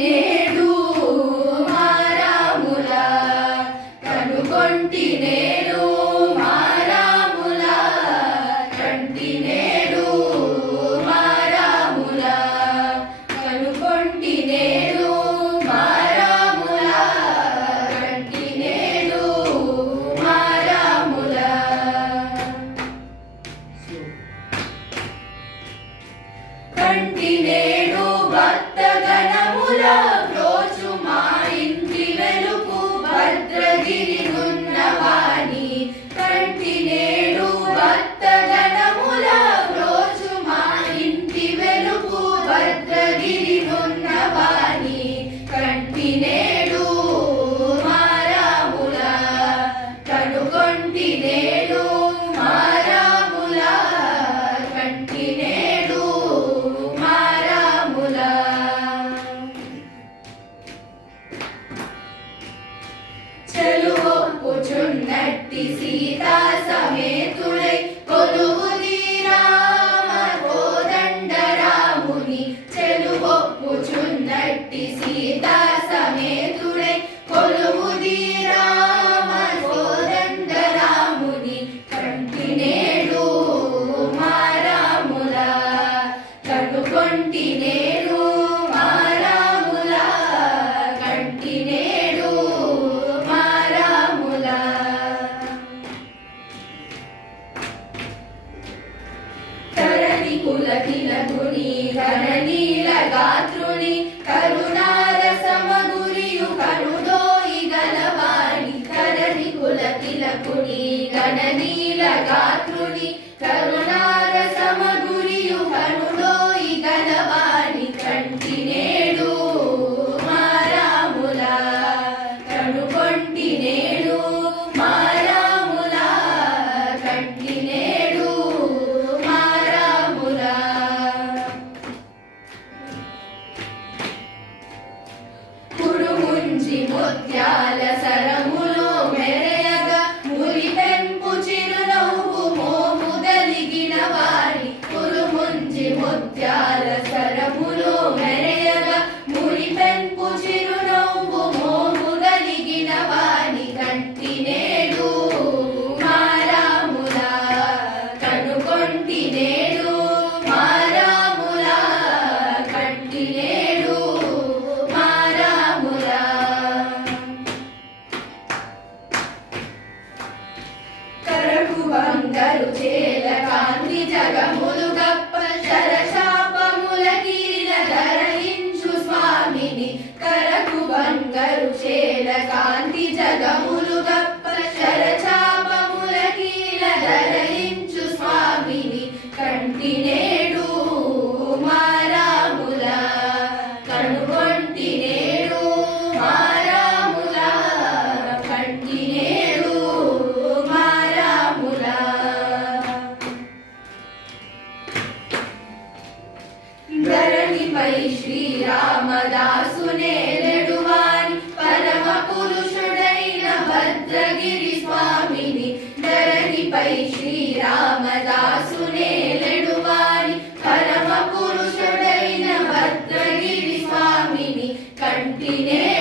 నేడు మారాముల కనుకొంటి నేడు మారాముల కంటి నేడు మారాముల కనుకొంటి నేడు మారాముల కంటి నేడు మారాముల కంటి నేడు భక్త గణముల రోజు మా ఇంటి వెలుగు భద్రగిరి ఉన్నవాణి కంటి నేడు భక్త గణముల రోజు మా ఇంటి వెలుగు భద్రగిరి ఉన్నవాణి కంటి నేడు మారాముల కనుకొంటి నేడు మారాముల కంటి నేడు మారాముల చెలువొప్పుచున్నట్టి సీతా సమేతుడై కొలువుది రామ కోదండరాముని చెలువొప్పుచున్నట్టి సీతా సమేతుడై కొలువుది రామ కోదండరాముని కంటి నేడు మారాముల కనుకొంటి నేడు మారాముల కంటి నేడు మారాముల తరణి కులతిలకుని గణనీల గాత్రుని కరుణార సమగురియు కరుదోయి గలవాణి తరణి కులతిలకుని గణనీల గాత్రుని కరుణార సమగురియు కరుదోయి గలవాణి కంటి నేడు మారాముల కనుకొంటి నేడు మారాముల కంటి నేడు మారాముల కురుముంజి ముత్యాల సరములో మెరయగా మురిపెంపు చిరునవ్వు మోముదలిగిన వారి కురుముంజి ముత్యాల సరములో మెరయగా మురిపెంపు చిరునవ్వు మోముదలిగిన వారి కంటి నేడు మారాముల కనుకొంటి నేడు మారాముల కంటి నేడు మారాముల కరకు బంగారు చేల కాంతి జగములు గప్ప శరశాపముల కీల ధరించు స్వామిని కరకు బంగారు చేల కాంతి జగములు గప్ప శరశాపముల కీల ధరించు స్వామిని కంటి నేడు మారాముల కనుకొంటి నేడు మారాముల కంటి నేడు మారాముల ధరణిపై శ్రీరామదాసునే నెడువాని పరమ పురుషుడైన భద్రగిరి స్వామిని ధరణిపై శ్రీరామదాసునే నెడువాని పరమ పురుషుడైన భద్రగిరి స్వామిని కంటి నేడు